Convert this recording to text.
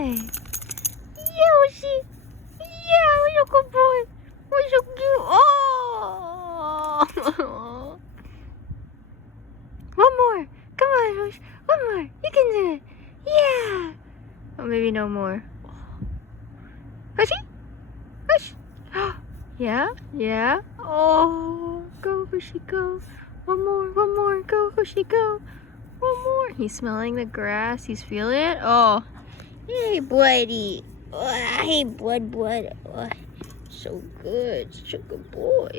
Hi. Yoshi. Yeah, you're a good boy. Oh, so cute. Oh. One more. Come on, Yoshi. One more. You can do it. Yeah. Oh, maybe no more. Yoshi? Yoshi. Yeah? Yeah? Oh, go, Yoshi, go. One more. Go, Yoshi, go. One more. He's smelling the grass. He's feeling it. Oh. Hey, buddy. Oh, hey, bud. Oh, so good. Such a good boy.